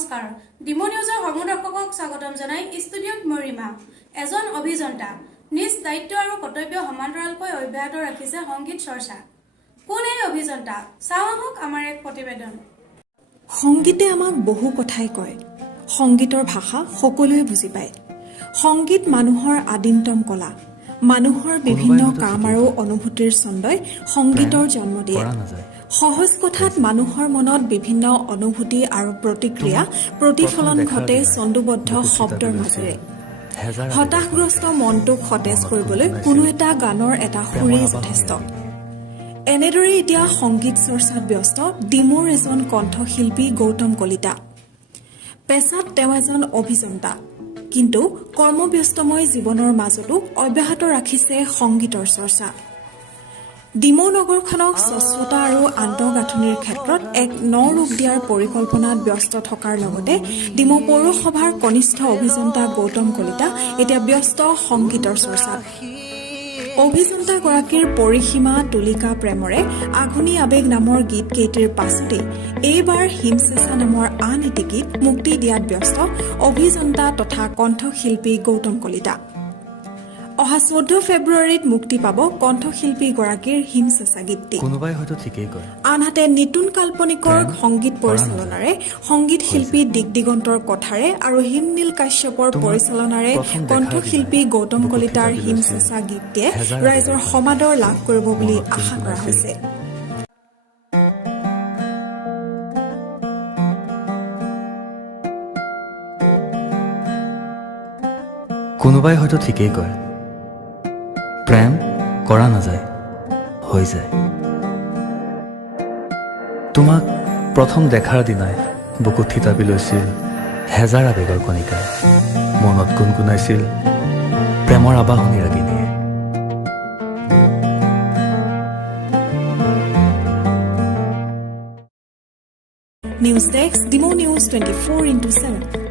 নমস্কাৰ ডিমো নিউজৰ সমদৰ্শকক স্বাগতম জনাই ষ্টুডিঅ'ত মৰিমা এজন অভিযন্তা নিজ দায়িত্ব আৰু কৰ্তব্য সমান্তৰালকৈ অব্যাহত ৰাখিছে সংগীত চৰ্চা কোন এই অভিযন্তা চাওক আমাৰ এক প্ৰতিবেদন সংগীতে আমাক বহু কথাই কয় সংগীতৰ ভাষা সকলোৱে বুজি পায় সংগীত মানুহৰ আদিমতম কলা মানুহৰ বিভিন্ন কাম আৰু অনুভূতিৰ ছন্দই সংগীতৰ জন্ম দিয়ে সহজ কথাত মানুহৰ মনত বিভিন্ন অনুভূতি আৰু প্ৰতিক্ৰিয়া প্ৰতিফলন ঘটে ছন্দোবদ্ধ শব্দৰ মাজেৰে হতাশগ্ৰস্ত মনটোক সতেজ কৰিবলৈ কোনো এটা গানৰ এটা সুৰেই যথেষ্ট এনেদৰে এতিয়া সংগীত চৰ্চাত ব্যস্ত ডিমোৰ এজন কণ্ঠশিল্পী গৌতম কলিতা পেছাত তেওঁ এজন অভিযন্তা কিন্তু কৰ্মব্যস্তময় জীৱনৰ মাজতো অব্যাহত ৰাখিছে সংগীতৰ চৰ্চা ডিমো নগৰখনক স্বচ্ছতা আৰু আন্তঃগাঁথনিৰ ক্ষেত্ৰত এক নৰূপ দিয়াৰ পৰিকল্পনাত ব্যস্ত থকাৰ লগতে ডিমো পৌৰসভাৰ কনিষ্ঠ অভিযন্তা গৌতম কলিতা এতিয়া ব্যস্ত সংগীতৰ চৰ্চাত অভিযন্তাগৰাকীৰ পৰিসীমা তুলিকা প্ৰেমৰে আঘুনি আবেগ নামৰ গীতকেইটিৰ পাছতে এইবাৰ হিমচেঁচা নামৰ আন এটি গীত মুক্তি দিয়াত ব্যস্ত অভিযন্তা তথা কণ্ঠশিল্পী গৌতম কলিতা অহা 14 ফেব্ৰুৱাৰীত মুক্তি পাব কণ্ঠশিল্পীগৰাকীৰ হিমচেঁচা গীতটি কোনোবাই হয়তো ঠিকেই কয় আনহাতে নিতুন কাল্পনিকৰ সংগীত পৰিচালনাৰে সংগীত শিল্পী দিগদিগন্তৰ কথাৰে আৰু হিমনীল কাশ্যপৰ পৰিচালনাৰে কণ্ঠশিল্পী গৌতম কলিতাৰ হিমচেঁচা গীতটিয়ে ৰাইজৰ সমাদৰ লাভ কৰিব বুলি আশা কৰা হৈছে কোনোবাই হয়তো ঠিকেই কয় প্ৰেম কৰা নাযায় হৈ যায় তোমাক প্ৰথম দেখাৰ দিনাই বুকুত থিতাপি লৈছিল হেজাৰ আবেগৰ কণিকাই মনত গুণগুণাইছিল প্ৰেমৰ আবাহনী ৰাগিনীয়ে news desk Dimow news 24x7